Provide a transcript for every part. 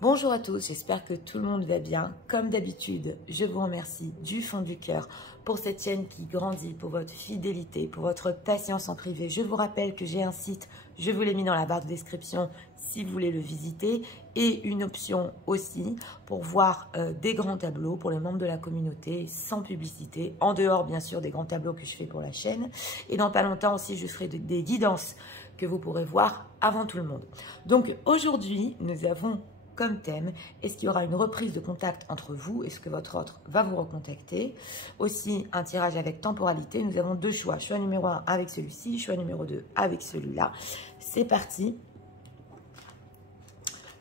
Bonjour à tous, j'espère que tout le monde va bien. Comme d'habitude, je vous remercie du fond du cœur pour cette chaîne qui grandit, pour votre fidélité, pour votre patience en privé. Je vous rappelle que j'ai un site, je vous l'ai mis dans la barre de description si vous voulez le visiter, et une option aussi pour voir des grands tableaux pour les membres de la communauté sans publicité, en dehors bien sûr des grands tableaux que je fais pour la chaîne. Et dans pas longtemps aussi, je ferai des guidances que vous pourrez voir avant tout le monde. Donc aujourd'hui, nous avons comme thème, est-ce qu'il y aura une reprise de contact entre vous? Est-ce que votre autre va vous recontacter? Aussi, un tirage avec temporalité. Nous avons deux choix. Choix numéro 1 avec celui-ci, choix numéro 2 avec celui-là. C'est parti.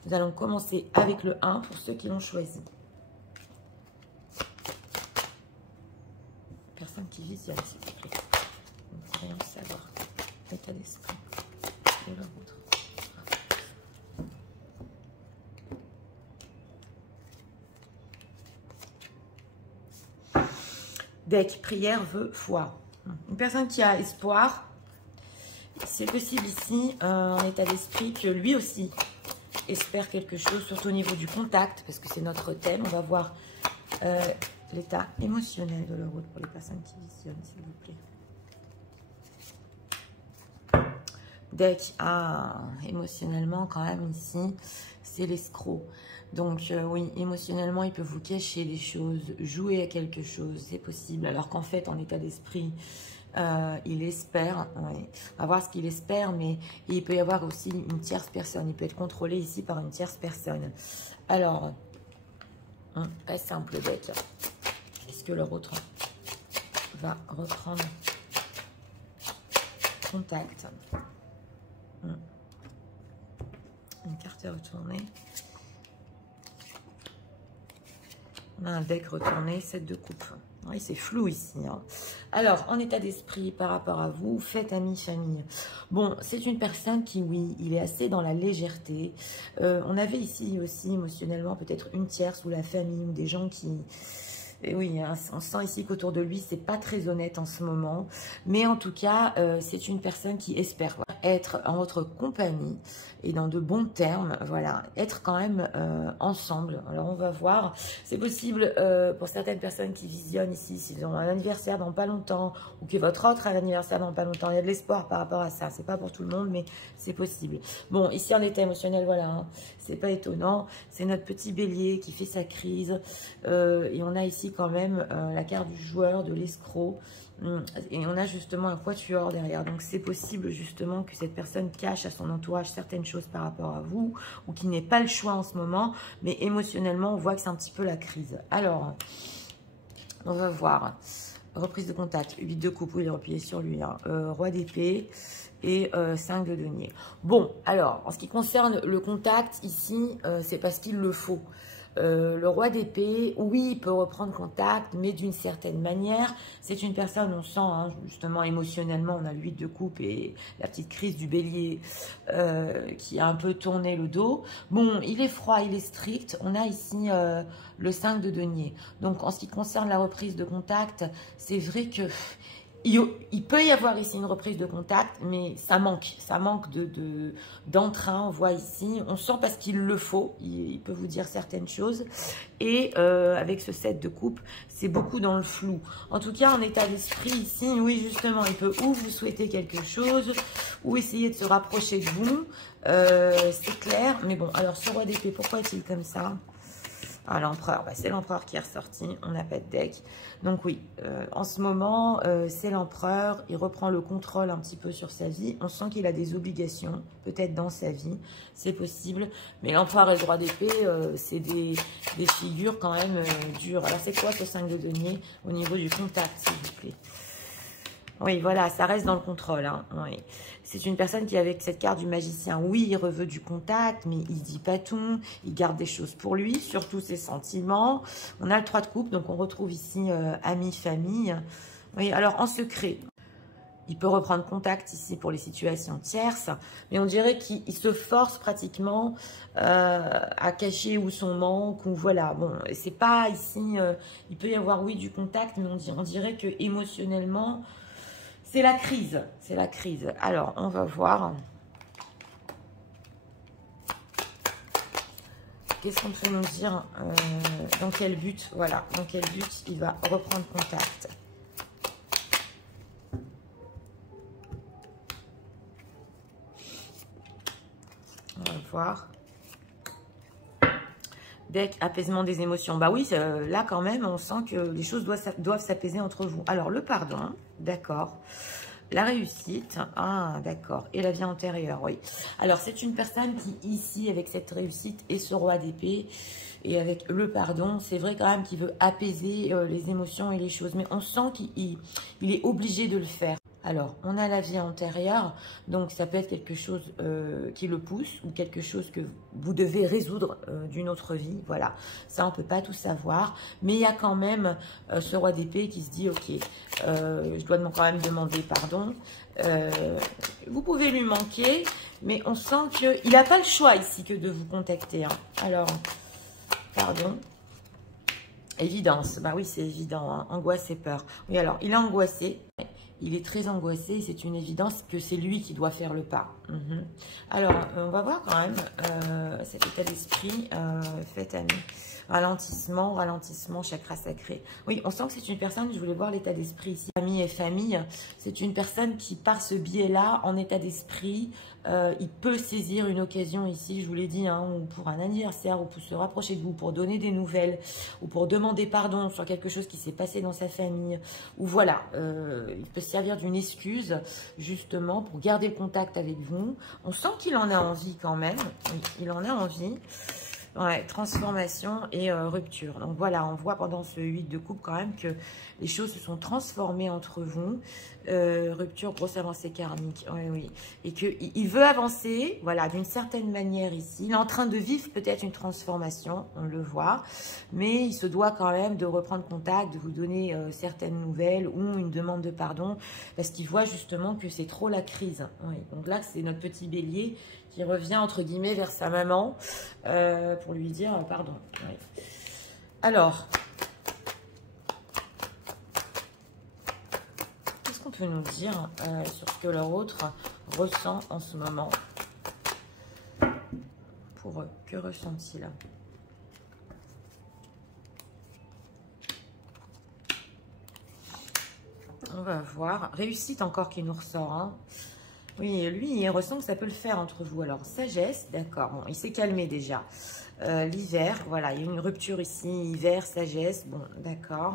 Nous allons commencer avec le 1 pour ceux qui l'ont choisi. Personne qui visionne, s'il vous plaît. Nous voudrions savoir l'état d'esprit de leur autre. Deck, prière, vœu, foi. Une personne qui a espoir, c'est possible ici, en état d'esprit, que lui aussi espère quelque chose, surtout au niveau du contact, parce que c'est notre thème. On va voir l'état émotionnel de leur autre pour les personnes qui visionnent, s'il vous plaît. Deck, émotionnellement quand même ici, c'est l'escroc. Donc oui, émotionnellement, il peut vous cacher des choses, jouer à quelque chose, c'est possible. Alors qu'en fait, en état d'esprit, il espère, ouais, on va voir ce qu'il espère, mais il peut y avoir aussi une tierce personne. Il peut être contrôlé ici par une tierce personne. Alors, pas simple deck. Est-ce que leur autre va reprendre contact? Une carte retournée. On a un deck retourné, 7 de coupe. Oui, c'est flou ici. Hein. Alors, en état d'esprit par rapport à vous, faites ami, famille. Bon, c'est une personne qui, oui, il est assez dans la légèreté. On avait ici aussi émotionnellement peut-être une tierce ou la famille ou des gens qui... Et oui, hein, on sent ici qu'autour de lui, c'est pas très honnête en ce moment. Mais en tout cas, c'est une personne qui espère être en votre compagnie et dans de bons termes. Voilà, être quand même ensemble. Alors, on va voir. C'est possible pour certaines personnes qui visionnent ici, s'ils ont un anniversaire dans pas longtemps ou que votre autre a un anniversaire dans pas longtemps. Il y a de l'espoir par rapport à ça. C'est pas pour tout le monde, mais c'est possible. Bon, ici, en état émotionnel, voilà, hein, c'est pas étonnant. C'est notre petit bélier qui fait sa crise. Et on a ici quand même la carte du joueur, de l'escroc, et on a justement un quatuor derrière. Donc c'est possible justement que cette personne cache à son entourage certaines choses par rapport à vous, ou qu'il n'ait pas le choix en ce moment, mais émotionnellement on voit que c'est un petit peu la crise. Alors on va voir, reprise de contact, 8 de coupe, il est replié sur lui, hein. Roi d'épée et 5 de denier. Bon, alors en ce qui concerne le contact ici, c'est parce qu'il le faut. Le roi d'épée, oui, il peut reprendre contact, mais d'une certaine manière. C'est une personne, on sent, hein, justement, émotionnellement, on a l'huile de coupe et la petite crise du bélier qui a un peu tourné le dos. Bon, il est froid, il est strict. On a ici le 5 de denier. Donc, en ce qui concerne la reprise de contact, c'est vrai que... Il peut y avoir ici une reprise de contact, mais ça manque d'entrain, on voit ici, on sent parce qu'il le faut, il peut vous dire certaines choses, et avec ce 7 de coupe, c'est beaucoup dans le flou. En tout cas, en état d'esprit ici, oui justement, il peut ou vous souhaiter quelque chose, ou essayer de se rapprocher de vous, c'est clair, mais bon, alors ce roi d'épée, pourquoi est-il comme ça ? Ah, l'empereur, c'est l'empereur qui est ressorti, on n'a pas de deck. Donc oui, en ce moment, c'est l'empereur, il reprend le contrôle un petit peu sur sa vie. On sent qu'il a des obligations, peut-être dans sa vie, c'est possible. Mais l'empereur et le roi d'épée, c'est des figures quand même dures. Alors c'est quoi ce 5 de denier au niveau du contact, s'il vous plaît? Oui, voilà, ça reste dans le contrôle. Hein. Oui. C'est une personne qui, avec cette carte du magicien, oui, il veut du contact, mais il dit pas tout. Il garde des choses pour lui, surtout ses sentiments. On a le 3 de coupe, donc on retrouve ici amis, famille. Oui, alors en secret, il peut reprendre contact ici pour les situations tierces, mais on dirait qu'il se force pratiquement à cacher où son manque, ou voilà. Bon, c'est pas ici, il peut y avoir, oui, du contact, mais on dirait que émotionnellement, c'est la crise, c'est la crise. Alors, on va voir. qu'est-ce qu'on peut nous dire dans quel but, voilà, dans quel but il va reprendre contact. On va voir. Deck, apaisement des émotions. Bah oui, là quand même, on sent que les choses doivent s'apaiser entre vous. Alors, le pardon, d'accord. La réussite, ah d'accord. Et la vie antérieure, oui. Alors, c'est une personne qui, ici, avec cette réussite et ce roi d'épée, et avec le pardon, c'est vrai quand même qu'il veut apaiser les émotions et les choses. Mais on sent qu'il est obligé de le faire. Alors, on a la vie antérieure, donc ça peut être quelque chose qui le pousse ou quelque chose que vous devez résoudre d'une autre vie. Voilà, ça on ne peut pas tout savoir, mais il y a quand même ce roi d'épée qui se dit, ok, je dois quand même demander pardon. Vous pouvez lui manquer, mais on sent qu'il n'a pas le choix ici que de vous contacter. Hein. Alors, pardon. Évidence, bah oui c'est évident, hein. Angoisse et peur. Oui alors, il est angoissé. Il est très angoissé, c'est une évidence que c'est lui qui doit faire le pas. Alors, on va voir quand même cet état d'esprit. Faites ami. Ralentissement, ralentissement, chakra sacré. Oui, on sent que c'est une personne, je voulais voir l'état d'esprit ici. Famille et famille, c'est une personne qui, par ce biais-là, en état d'esprit, il peut saisir une occasion ici, je vous l'ai dit, hein, ou pour un anniversaire, ou pour se rapprocher de vous, pour donner des nouvelles, ou pour demander pardon sur quelque chose qui s'est passé dans sa famille, ou voilà, il peut se servir d'une excuse, justement, pour garder le contact avec vous. On sent qu'il en a envie quand même, oui, il en a envie. Ouais, transformation et rupture. Donc voilà, on voit pendant ce 8 de coupe quand même que les choses se sont transformées entre vous. Rupture, grosse avancée karmique. Oui, oui. Et qu'il veut avancer, voilà, d'une certaine manière ici. Il est en train de vivre peut-être une transformation, on le voit. Mais il se doit quand même de reprendre contact, de vous donner certaines nouvelles ou une demande de pardon. Parce qu'il voit justement que c'est trop la crise. Oui. Donc là, c'est notre petit bélier qui revient entre guillemets vers sa maman pour lui dire pardon. Oui. Alors, qu'est-ce qu'on peut nous dire sur ce que l'autre ressent en ce moment pour eux? Que ressent-il? On va voir. Réussite encore qui nous ressort, hein. Oui, lui, il ressent que ça peut le faire entre vous. Alors, sagesse, d'accord. Bon, il s'est calmé déjà. L'hiver, voilà, il y a une rupture ici. Hiver, sagesse, bon, d'accord.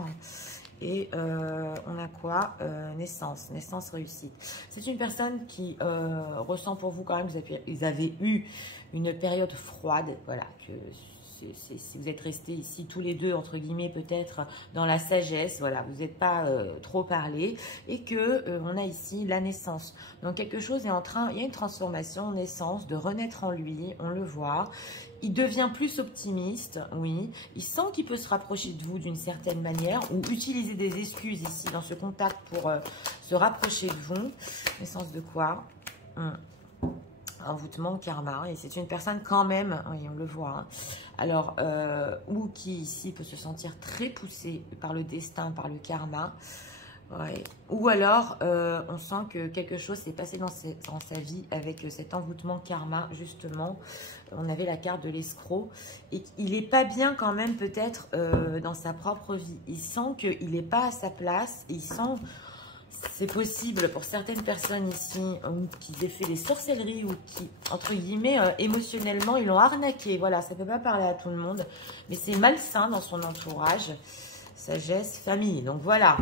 Et on a quoi? Naissance, naissance réussite. C'est une personne qui ressent pour vous quand même, vous avez eu une période froide, voilà, que... Si vous êtes restés ici tous les deux, entre guillemets, peut-être dans la sagesse, voilà, vous n'êtes pas trop parlé, et que on a ici la naissance. Donc quelque chose est en train, il y a une transformation, naissance, de renaître en lui, on le voit. Il devient plus optimiste, oui. Il sent qu'il peut se rapprocher de vous d'une certaine manière, ou utiliser des excuses ici dans ce contact pour se rapprocher de vous. Naissance de quoi? Envoûtement, karma, et c'est une personne quand même, oui, on le voit, hein. Alors, ou qui ici peut se sentir très poussé par le destin, par le karma, ouais. Ou alors, on sent que quelque chose s'est passé dans sa vie avec cet envoûtement karma, justement. On avait la carte de l'escroc, et il n'est pas bien quand même peut-être dans sa propre vie. Il sent qu'il n'est pas à sa place, et il sent... C'est possible pour certaines personnes ici qui aient fait des sorcelleries ou qui, entre guillemets, émotionnellement, ils l'ont arnaqué. Voilà, ça ne peut pas parler à tout le monde, mais c'est malsain dans son entourage. Sagesse, famille. Donc voilà,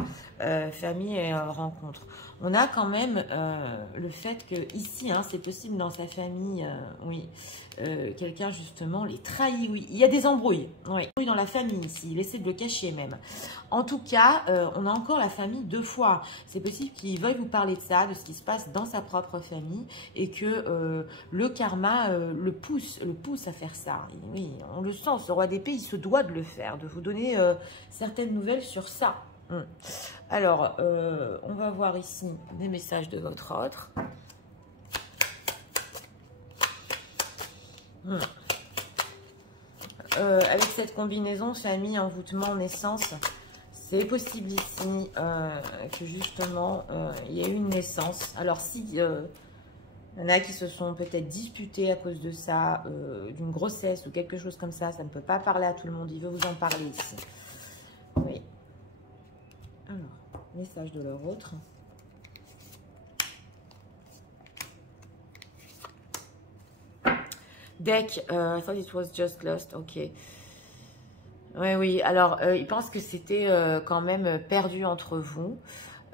famille et rencontre. On a quand même le fait que ici, hein, c'est possible dans sa famille, oui, quelqu'un justement les trahit, oui. Il y a des embrouilles, oui, dans la famille ici, il essaie de le cacher même. En tout cas, on a encore la famille deux fois. C'est possible qu'il veuille vous parler de ça, de ce qui se passe dans sa propre famille, et que le karma le pousse à faire ça. Et oui, on le sent, ce roi d'épée, il se doit de le faire, de vous donner certaines nouvelles sur ça. Alors, on va voir ici des messages de votre autre. Avec cette combinaison famille, envoûtement, naissance, c'est possible ici que justement il y ait eu une naissance. Alors si Il y en a qui se sont peut-être disputés à cause de ça, d'une grossesse ou quelque chose comme ça. Ça ne peut pas parler à tout le monde. Il veut vous en parler ici. Oui. Alors, message de leur autre. Deck, I thought it was just lost. Ok. Oui, oui. Alors, il pense que c'était quand même perdu entre vous.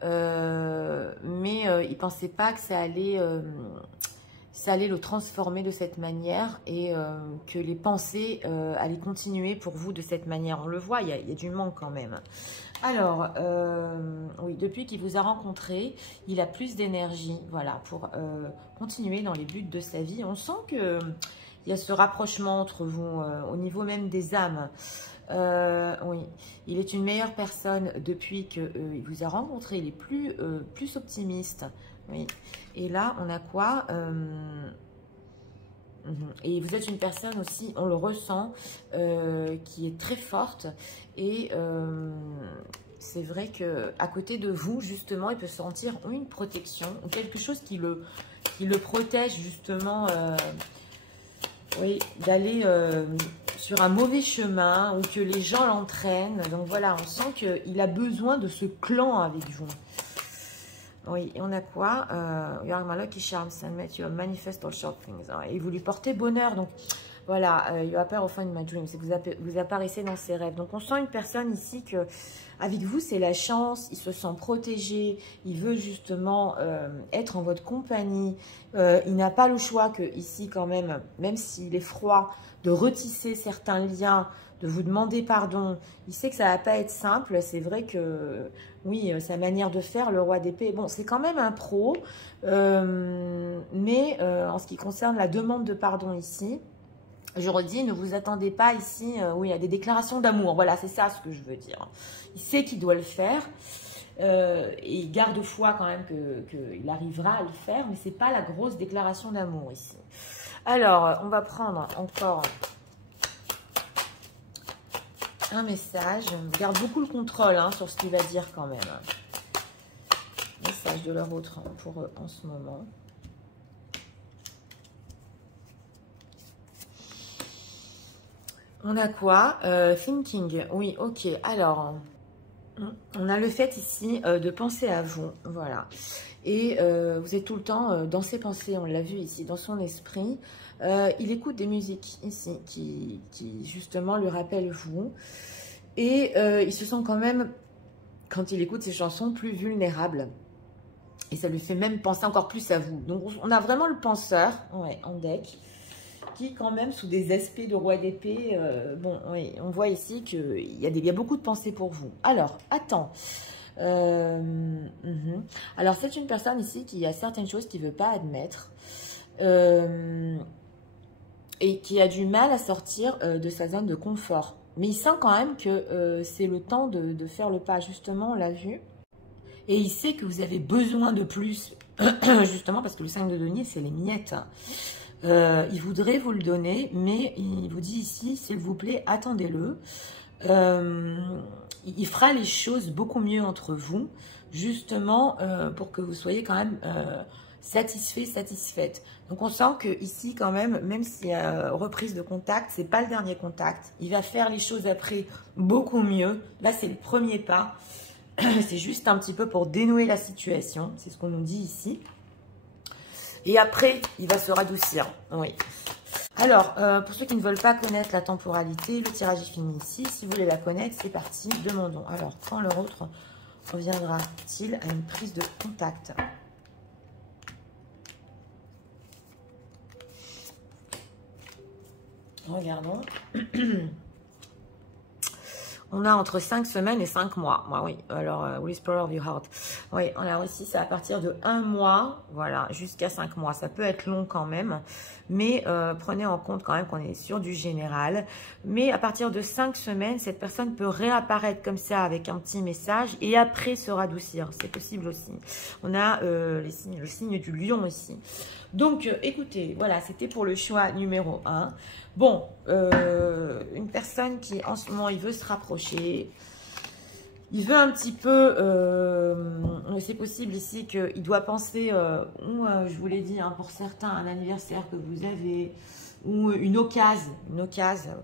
Mais il ne pensait pas que ça allait le transformer de cette manière et que les pensées allaient continuer pour vous de cette manière. On le voit, il y a du manque quand même. Alors, oui, depuis qu'il vous a rencontré, il a plus d'énergie, voilà, pour continuer dans les buts de sa vie. On sent que il y a ce rapprochement entre vous, au niveau même des âmes. Oui, il est une meilleure personne depuis qu'il vous a rencontré. Il est plus optimiste. Oui. Et là, on a quoi? Et vous êtes une personne aussi, on le ressent, qui est très forte. Et c'est vrai qu'à côté de vous, justement, il peut sentir une protection ou quelque chose qui le protège, justement, oui, d'aller sur un mauvais chemin ou que les gens l'entraînent. Donc voilà, on sent qu'il a besoin de ce clan avec vous. Oui, et on a quoi? You are my lucky charm, and met you manifest all short things. Et vous lui portez bonheur. Donc voilà, you appear often in my dreams. C'est que vous apparaissez dans ses rêves. Donc on sent une personne ici que, avec vous, c'est la chance. Il se sent protégé. Il veut justement être en votre compagnie. Il n'a pas le choix que ici, quand même s'il est froid, de retisser certains liens, de vous demander pardon. Il sait que ça ne va pas être simple. C'est vrai que, oui, sa manière de faire, le roi d'épée, bon, c'est quand même un pro. Mais en ce qui concerne la demande de pardon ici, je redis, ne vous attendez pas ici, oui, à des déclarations d'amour. Voilà, c'est ça ce que je veux dire. Il sait qu'il doit le faire. Et il garde foi quand même qu'il arrivera à le faire. Mais ce n'est pas la grosse déclaration d'amour ici. Alors, on va prendre encore un message. On garde beaucoup le contrôle sur ce qu'il va dire quand même. Message de leur autre pour eux en ce moment. On a quoi? Thinking. Oui, ok. Alors, on a le fait ici de penser à vous. Voilà. Et vous êtes tout le temps dans ses pensées. On l'a vu ici, dans son esprit. Il écoute des musiques ici qui justement lui rappellent vous. Et il se sent quand même, quand il écoute ces chansons, plus vulnérable. Et ça lui fait même penser encore plus à vous. Donc, on a vraiment le penseur, ouais, en deck, qui quand même, sous des aspects de roi d'épée, bon, oui, on voit ici qu'il y a beaucoup de pensées pour vous. Alors, attends. Alors, c'est une personne ici qui a certaines choses qu'il ne veut pas admettre. Et qui a du mal à sortir de sa zone de confort. Mais il sent quand même que c'est le temps de faire le pas. Justement, on l'a vu. Et il sait que vous avez besoin de plus. Justement, parce que le 5 de denier, c'est les miettes. Il voudrait vous le donner, mais il vous dit ici, s'il vous plaît, attendez-le. Il fera les choses beaucoup mieux entre vous, justement, pour que vous soyez quand même satisfait, satisfaite. Donc, on sent que ici, quand même s'il y a reprise de contact, c'est pas le dernier contact. Il va faire les choses après beaucoup mieux. Là, c'est le premier pas. C'est juste un petit peu pour dénouer la situation. C'est ce qu'on nous dit ici. Et après, il va se radoucir. Oui. Alors, pour ceux qui ne veulent pas connaître la temporalité, le tirage est fini ici. Si vous voulez la connaître, c'est parti. Demandons. Alors, quand leur autre reviendra-t-il à une prise de contact? Regardons. On a entre 5 semaines et 5 mois. Moi, oui. Alors, Whisperer of your heart. Oui, on a aussi, ça à partir de 1 mois, voilà, jusqu'à 5 mois. Ça peut être long quand même, mais prenez en compte quand même qu'on est sur du général. Mais à partir de 5 semaines, cette personne peut réapparaître comme ça avec un petit message et après se radoucir. C'est possible aussi. On a le signe du lion ici. Donc, écoutez, voilà, c'était pour le choix numéro 1. Bon, une personne qui, en ce moment, il veut se rapprocher. Il veut un petit peu, c'est possible ici qu'il doit penser, je vous l'ai dit, hein, pour certains, un anniversaire que vous avez, ou une occasion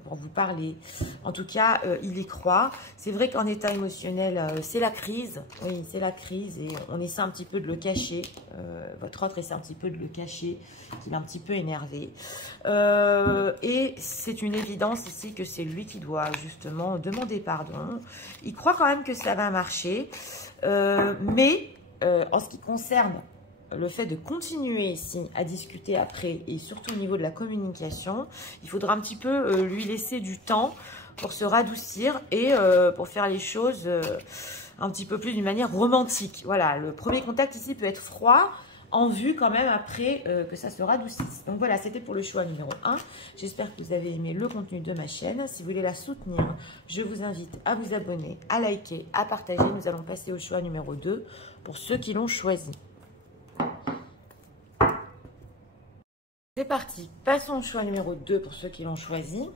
pour vous parler. En tout cas, il y croit. C'est vrai qu'en état émotionnel, c'est la crise. Oui, c'est la crise et on essaie un petit peu de le cacher. Votre autre essaie un petit peu de le cacher, qu'il est un petit peu énervé. Et c'est une évidence ici que c'est lui qui doit justement demander pardon. Il croit quand même que ça va marcher. Mais en ce qui concerne le fait de continuer ici à discuter après et surtout au niveau de la communication, il faudra un petit peu lui laisser du temps pour se radoucir et pour faire les choses un petit peu plus d'une manière romantique. Voilà, le premier contact ici peut être froid en vue quand même après que ça se radoucisse. Donc voilà, c'était pour le choix numéro 1. J'espère que vous avez aimé le contenu de ma chaîne. Si vous voulez la soutenir, je vous invite à vous abonner, à liker, à partager. Nous allons passer au choix numéro 2 pour ceux qui l'ont choisi. C'est parti, passons au choix numéro 2 pour ceux qui l'ont choisi.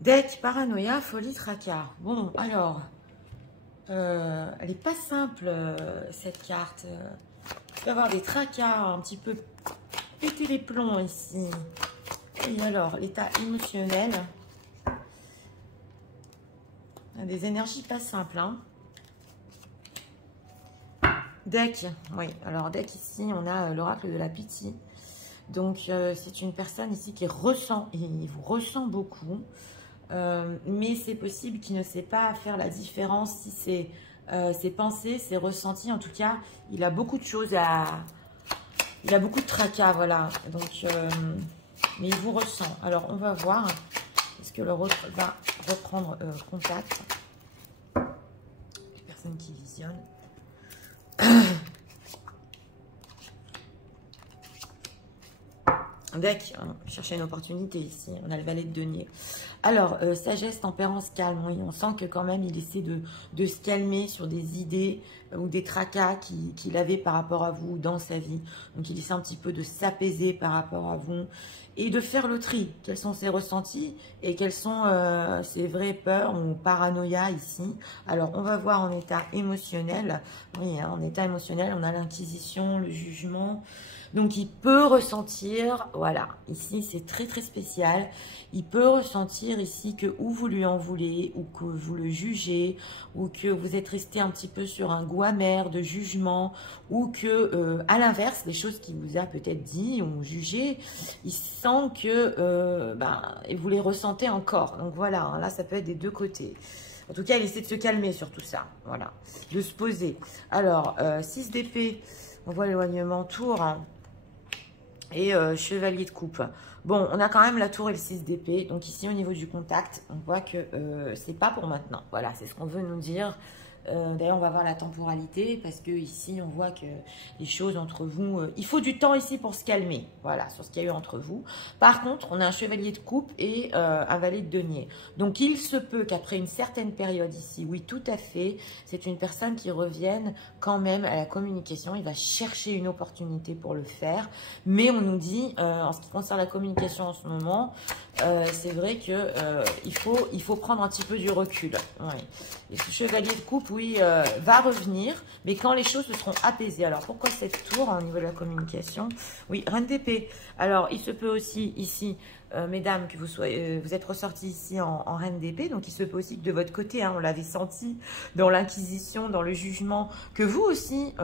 Deck, paranoïa, folie, tracas. Bon, alors, elle n'est pas simple, cette carte. Il peut y avoir des tracas, un petit peu péter les plombs ici. Et alors, l'état émotionnel. Des énergies pas simples. Hein. Deck, oui. Alors, deck ici, on a l'oracle de la pitié. Donc, c'est une personne ici qui ressent, et il vous ressent beaucoup. Mais c'est possible qu'il ne sait pas faire la différence si c'est ses pensées, ses ressentis. En tout cas, il a beaucoup de choses à... Il a beaucoup de tracas, voilà. Donc, mais il vous ressent. Alors, on va voir. Est-ce que l'autre va reprendre contact? Les personnes qui visionnent. Deck, chercher une opportunité ici. On a le valet de denier. Alors, sagesse, tempérance, calme. Oui, on sent que quand même, il essaie de se calmer sur des idées ou des tracas qu'il avait par rapport à vous dans sa vie. Donc, il essaie un petit peu de s'apaiser par rapport à vous et de faire le tri. Quels sont ses ressentis et quelles sont ses vraies peurs ou paranoïa ici. Alors, on va voir en état émotionnel. Oui, hein, en état émotionnel, on a l'inquisition, le jugement. Donc, il peut ressentir, voilà, ici, c'est très, très spécial. Il peut ressentir ici que ou vous lui en voulez, ou que vous le jugez, ou que vous êtes resté un petit peu sur un goût amer de jugement, ou que, à l'inverse, les choses qu'il vous a peut-être dit ou jugé, il sent que vous les ressentez encore. Donc, voilà, hein, là, ça peut être des deux côtés. En tout cas, il essaie de se calmer sur tout ça, voilà, de se poser. Alors, 6 d'épée, on voit l'éloignement, tour, hein. Et chevalier de coupe. Bon, on a quand même la tour et le 6 d'épée. Donc ici, au niveau du contact, on voit que c'est pas pour maintenant. Voilà, c'est ce qu'on veut nous dire. D'ailleurs, on va voir la temporalité parce que ici, on voit que les choses entre vous... il faut du temps ici pour se calmer. Voilà, sur ce qu'il y a eu entre vous. Par contre, on a un chevalier de coupe et un valet de denier. Donc, il se peut qu'après une certaine période ici, oui, tout à fait, c'est une personne qui revienne quand même à la communication. Il va chercher une opportunité pour le faire. Mais on nous dit, en ce qui concerne la communication en ce moment, c'est vrai que il faut prendre un petit peu du recul. Ouais. Et ce chevalier de coupe, oui, va revenir, mais quand les choses se seront apaisées. Alors, pourquoi cette tour au niveau de la communication? Oui, reine d'épée. Alors, il se peut aussi ici, mesdames, que vous êtes ressorties ici en reine d'épée. Donc, il se peut aussi que de votre côté, hein, on l'avait senti dans l'inquisition, dans le jugement, que vous aussi,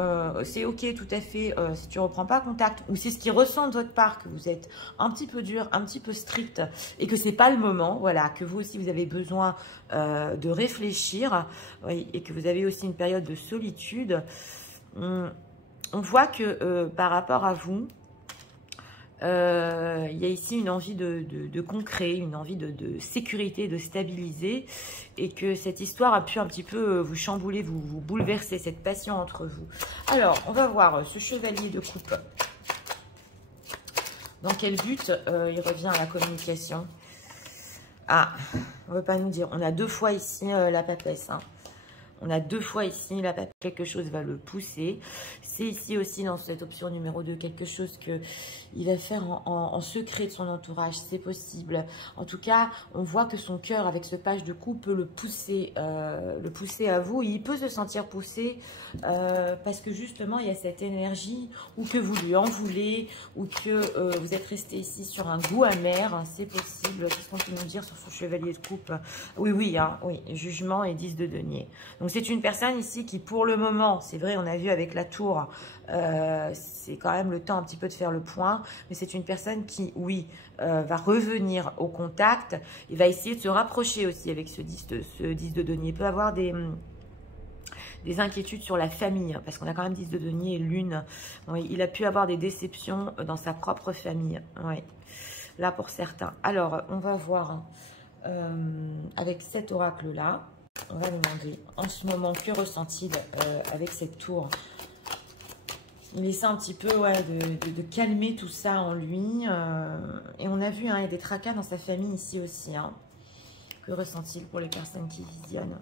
c'est ok tout à fait si tu ne reprends pas contact, ou c'est ce qui ressent de votre part, que vous êtes un petit peu dur, un petit peu strict, et que c'est pas le moment, voilà, que vous aussi, vous avez besoin de réfléchir, oui, et que vous avez aussi une période de solitude. On voit que par rapport à vous, il y a ici une envie de concret, une envie de sécurité, de stabiliser, et que cette histoire a pu un petit peu vous chambouler, vous bouleverser, cette passion entre vous. Alors, on va voir ce chevalier de coupe. Dans quel but il revient à la communication? Ah, on ne veut pas nous dire. On a deux fois ici la papesse. Hein. On a 2 fois ici, là, quelque chose va le pousser. C'est ici aussi, dans cette option numéro 2, quelque chose qu'il va faire en secret de son entourage. C'est possible. En tout cas, on voit que son cœur, avec ce page de coupe, peut le pousser à vous. Il peut se sentir poussé parce que justement, il y a cette énergie ou que vous lui en voulez ou que vous êtes resté ici sur un goût amer. C'est possible. Qu'est-ce qu'on peut nous dire sur son chevalier de coupe? Oui, oui, hein, oui. Jugement et 10 de denier. Donc, c'est une personne ici qui, pour le moment, c'est vrai, on a vu avec la tour, c'est quand même le temps un petit peu de faire le point, mais c'est une personne qui, oui, va revenir au contact et va essayer de se rapprocher aussi avec ce 10 de denier. Il peut avoir des inquiétudes sur la famille, parce qu'on a quand même 10 de denier et lune. Oui, il a pu avoir des déceptions dans sa propre famille. Oui, là pour certains. Alors, on va voir avec cet oracle-là. On va demander en ce moment que ressent-il avec cette tour. Il essaie un petit peu de calmer tout ça en lui. Et on a vu, hein, il y a des tracas dans sa famille ici aussi. Hein. Que ressent-il pour les personnes qui visionnent?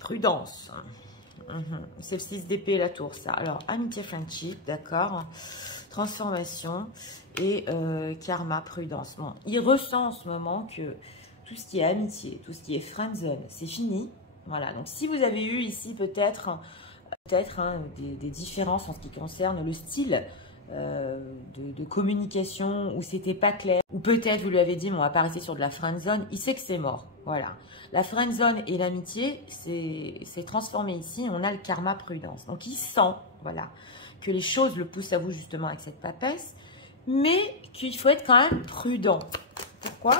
Prudence. C'est le 6 d'épée, la tour, ça. Alors, amitié, friendship, d'accord. Transformation et karma, prudence. Bon, il ressent en ce moment que tout ce qui est amitié, tout ce qui est friendzone, c'est fini. Voilà, donc si vous avez eu ici peut-être hein, des différences en ce qui concerne le style de communication où c'était pas clair, ou peut-être vous lui avez dit, bon, on va pas rester sur de la friendzone, il sait que c'est mort. Voilà, la friendzone et l'amitié, c'est transformé ici, on a le karma, prudence. Donc il sent, voilà, que les choses le poussent à vous justement avec cette papesse, mais qu'il faut être quand même prudent. Pourquoi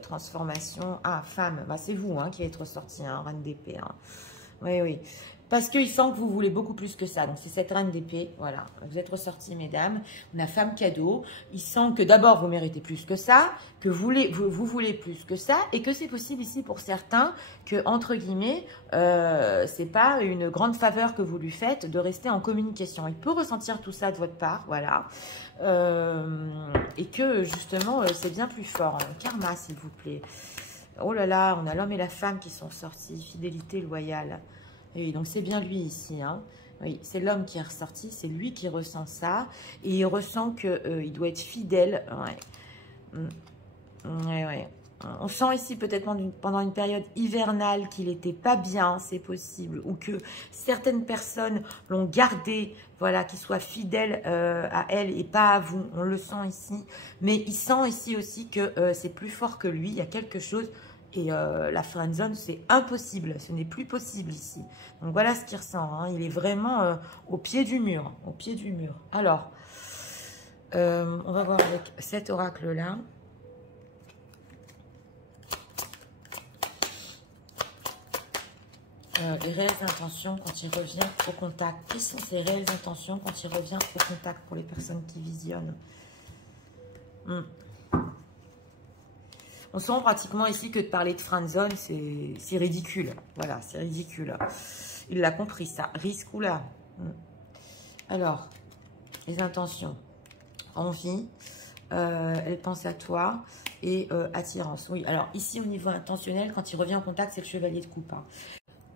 transformation? Ah, femme, bah, c'est vous hein, qui êtes ressorti, hein, reine d'épée. Hein. Oui, oui. Parce qu'il sent que vous voulez beaucoup plus que ça. Donc, c'est cette reine d'épée. Voilà. Vous êtes ressortis, mesdames. On a femme cadeau. Il sent que d'abord, vous méritez plus que ça, que vous voulez plus que ça, et que c'est possible ici pour certains que, entre guillemets, c'est pas une grande faveur que vous lui faites de rester en communication. Il peut ressentir tout ça de votre part. Voilà. Et que, justement, c'est bien plus fort. Karma, s'il vous plaît. Oh là là, on a l'homme et la femme qui sont sortis. Fidélité loyale. Et oui, donc c'est bien lui ici. Hein. Oui, c'est l'homme qui est ressorti. C'est lui qui ressent ça. Et il ressent qu'il doit être fidèle. Ouais. Ouais, ouais. On sent ici peut-être pendant une période hivernale qu'il n'était pas bien, c'est possible. Ou que certaines personnes l'ont gardé, voilà, qu'il soit fidèle à elle et pas à vous. On le sent ici. Mais il sent ici aussi que c'est plus fort que lui. Il y a quelque chose. Et la friendzone, c'est impossible. Ce n'est plus possible ici. Donc voilà ce qu'il ressent. Hein. Il est vraiment au pied du mur. Au pied du mur. Alors, on va voir avec cet oracle-là. Les réelles intentions quand il revient au contact. Quelles sont ses réelles intentions quand il revient au contact pour les personnes qui visionnent? On sent pratiquement ici que de parler de friendzone, c'est ridicule. Voilà, c'est ridicule. Il l'a compris, ça. Risque ou là. Alors, les intentions. Envie, elle pense à toi et attirance. Oui, alors ici, au niveau intentionnel, quand il revient en contact, c'est le chevalier de coupe. Hein.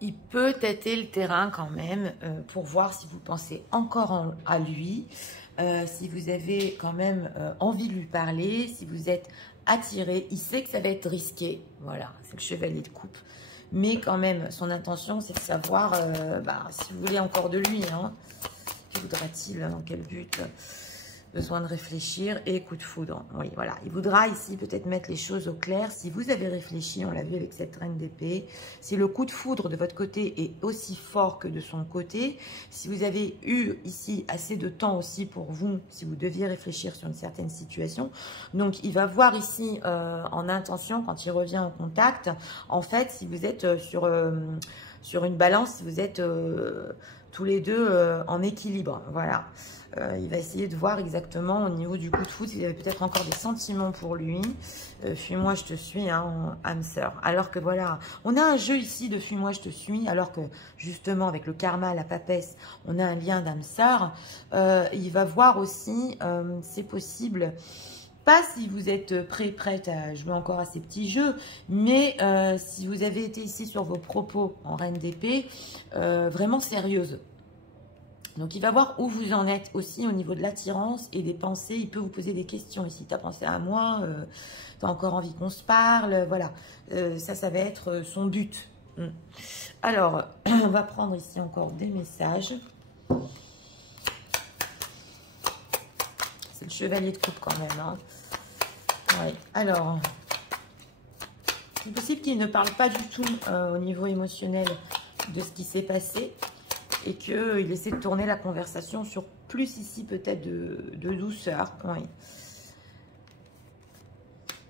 Il peut tâter le terrain quand même pour voir si vous pensez encore à lui, si vous avez quand même envie de lui parler, si vous êtes attiré. Il sait que ça va être risqué, voilà, c'est le chevalier de coupe. Mais quand même, son intention, c'est de savoir si vous voulez encore de lui. Hein. Que voudra-t-il? Dans quel but? Besoin de réfléchir et coup de foudre. Oui, voilà. Il voudra ici peut-être mettre les choses au clair. Si vous avez réfléchi, on l'a vu avec cette reine d'épée, si le coup de foudre de votre côté est aussi fort que de son côté, si vous avez eu ici assez de temps aussi pour vous, si vous deviez réfléchir sur une certaine situation, donc il va voir ici en intention, quand il revient en contact, en fait, si vous êtes sur une balance, si vous êtes tous les deux en équilibre, voilà. Il va essayer de voir exactement au niveau du coup de foudre s'il avait peut-être encore des sentiments pour lui. Fuis-moi, je te suis, hein, en âme sœur. Alors que voilà, on a un jeu ici de fuis-moi, je te suis, alors que justement avec le karma, la papesse, on a un lien d'âme sœur. Il va voir aussi, c'est possible Pas si vous êtes prête à jouer encore à ces petits jeux, mais si vous avez été ici sur vos propos en reine d'épée, vraiment sérieuse. Donc, il va voir où vous en êtes aussi au niveau de l'attirance et des pensées. Il peut vous poser des questions ici. Tu as pensé à moi, tu as encore envie qu'on se parle, voilà. Ça va être son but. Alors, on va prendre ici encore des messages. C'est le chevalier de coupe quand même. Hein. Ouais. Alors, c'est possible qu'il ne parle pas du tout au niveau émotionnel de ce qui s'est passé et qu'il essaie de tourner la conversation sur plus ici peut-être de douceur. Oui.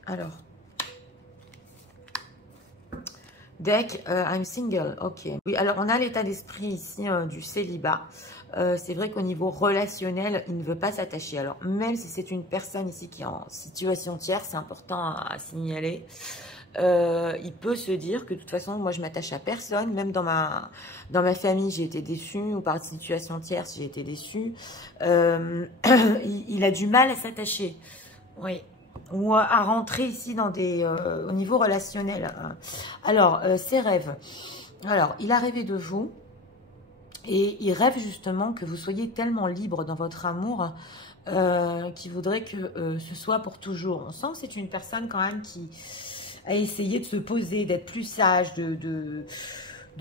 Alors, deck, I'm single, ok. Oui, alors on a l'état d'esprit ici du célibat. C'est vrai qu'au niveau relationnel, il ne veut pas s'attacher. Alors, même si c'est une personne ici qui est en situation tierce, c'est important à signaler. Il peut se dire que de toute façon, moi, je m'attache à personne. Même dans ma famille, j'ai été déçue. Ou par situation tierce, j'ai été déçue. Il a du mal à s'attacher. Oui. Ou à rentrer ici dans des au niveau relationnel. Alors, ses rêves. Alors, il a rêvé de vous. Et il rêve justement que vous soyez tellement libre dans votre amour qu'il voudrait que ce soit pour toujours. On sent que c'est une personne quand même qui a essayé de se poser, d'être plus sage, de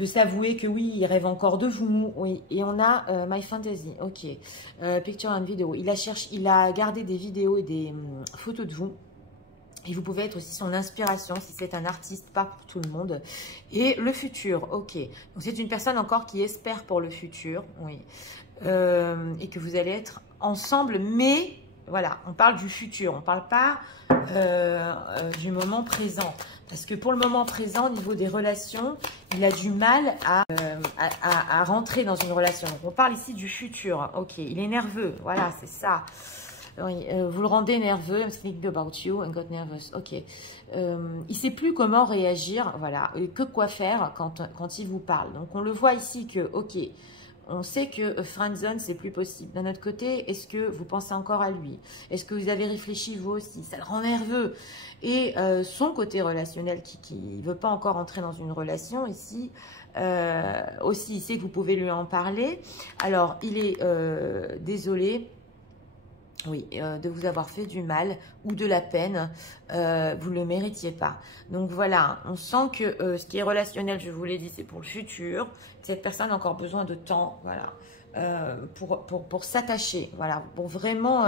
s'avouer que oui, il rêve encore de vous. Oui. Et on a My Fantasy, ok. Picture and Video. Il a gardé des vidéos et des photos de vous. Et vous pouvez être aussi son inspiration si c'est un artiste, pas pour tout le monde. Et le futur, ok. Donc c'est une personne encore qui espère pour le futur, oui. Et que vous allez être ensemble, mais voilà, on parle du futur, on ne parle pas du moment présent. Parce que pour le moment présent, au niveau des relations, il a du mal à rentrer dans une relation. Donc on parle ici du futur, ok. Il est nerveux, voilà, c'est ça. Oui, vous le rendez nerveux. I'm thinking about you and got nervous. Ok. Il ne sait plus comment réagir, voilà, et que quoi faire quand il vous parle. Donc, on le voit ici que, ok, on sait que friendzone, c'est plus possible. D'un autre côté, est-ce que vous pensez encore à lui? Est-ce que vous avez réfléchi vous aussi? Ça le rend nerveux. Et son côté relationnel qui ne veut pas encore entrer dans une relation ici, aussi, il sait que vous pouvez lui en parler. Alors, il est désolé. Oui, de vous avoir fait du mal ou de la peine, vous ne le méritiez pas. Donc voilà, on sent que ce qui est relationnel, je vous l'ai dit, c'est pour le futur. Cette personne a encore besoin de temps, voilà, pour s'attacher, voilà, pour vraiment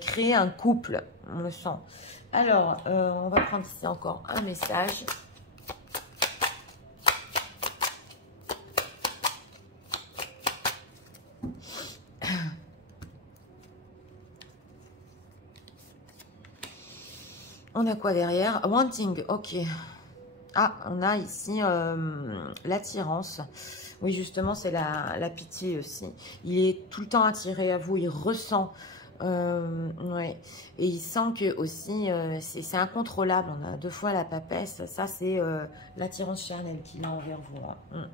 créer un couple, on le sent. Alors, on va prendre ici encore un message. On a quoi derrière? Wanting, ok. Ah, on a ici l'attirance. Oui, justement, c'est la pitié aussi. Il est tout le temps attiré à vous, il ressent. Ouais. Et il sent que aussi, c'est incontrôlable. On a deux fois la papesse. Ça, c'est l'attirance charnelle qu'il a envers vous. Hein.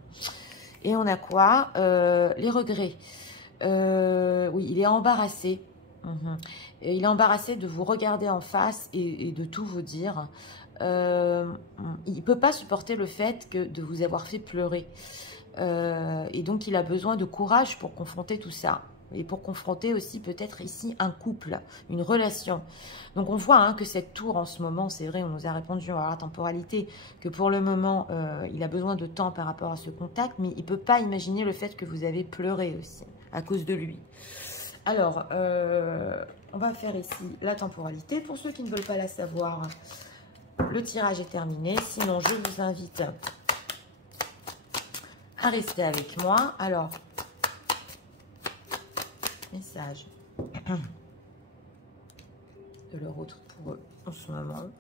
Et on a quoi? Les regrets. Oui, il est embarrassé. Et il est embarrassé de vous regarder en face et de tout vous dire. Il ne peut pas supporter le fait de vous avoir fait pleurer. Et donc, il a besoin de courage pour confronter tout ça. Et pour confronter aussi peut-être ici un couple, une relation. Donc, on voit hein, que cette tour en ce moment, c'est vrai, on nous a répondu à la temporalité, que pour le moment, il a besoin de temps par rapport à ce contact, mais il ne peut pas imaginer le fait que vous avez pleuré aussi à cause de lui. Alors, on va faire ici la temporalité. Pour ceux qui ne veulent pas la savoir, le tirage est terminé. Sinon, je vous invite à rester avec moi. Alors, message de leur autre pour eux en ce moment.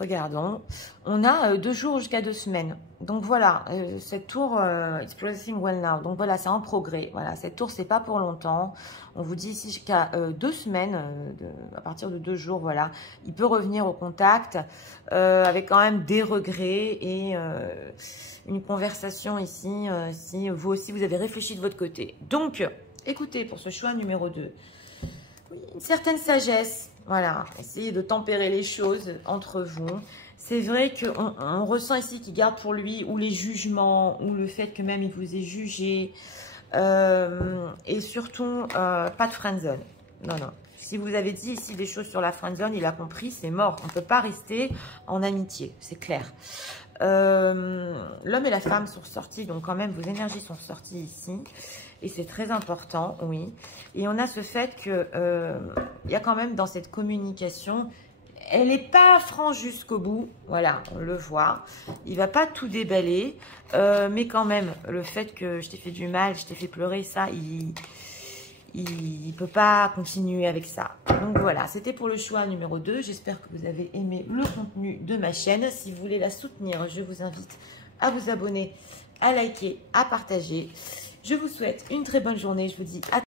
Regardons. On a 2 jours jusqu'à 2 semaines. Donc voilà, cette tour, it's progressing well now. Donc voilà, c'est en progrès. Voilà, cette tour, c'est pas pour longtemps. On vous dit ici jusqu'à 2 semaines, à partir de 2 jours, voilà. Il peut revenir au contact avec quand même des regrets et une conversation ici, si vous aussi, vous avez réfléchi de votre côté. Donc, Écoutez, pour ce choix numéro 2, oui, une certaine sagesse. Voilà, essayez de tempérer les choses entre vous. C'est vrai qu'on ressent ici qu'il garde pour lui ou les jugements, ou le fait que même il vous ait jugé. Et surtout, pas de friendzone. Non, non. Si vous avez dit ici des choses sur la friendzone, il a compris, c'est mort. On ne peut pas rester en amitié, c'est clair. L'homme et la femme sont ressortis, donc quand même, vos énergies sont ressorties ici. Et c'est très important, oui. Et on a ce fait que il y a quand même dans cette communication, elle n'est pas franche jusqu'au bout. Voilà, on le voit. Il ne va pas tout déballer. Mais quand même, le fait que je t'ai fait du mal, je t'ai fait pleurer, ça, il ne peut pas continuer avec ça. Donc voilà, c'était pour le choix numéro 2. J'espère que vous avez aimé le contenu de ma chaîne. Si vous voulez la soutenir, je vous invite à vous abonner, à liker, à partager. Je vous souhaite une très bonne journée. Je vous dis à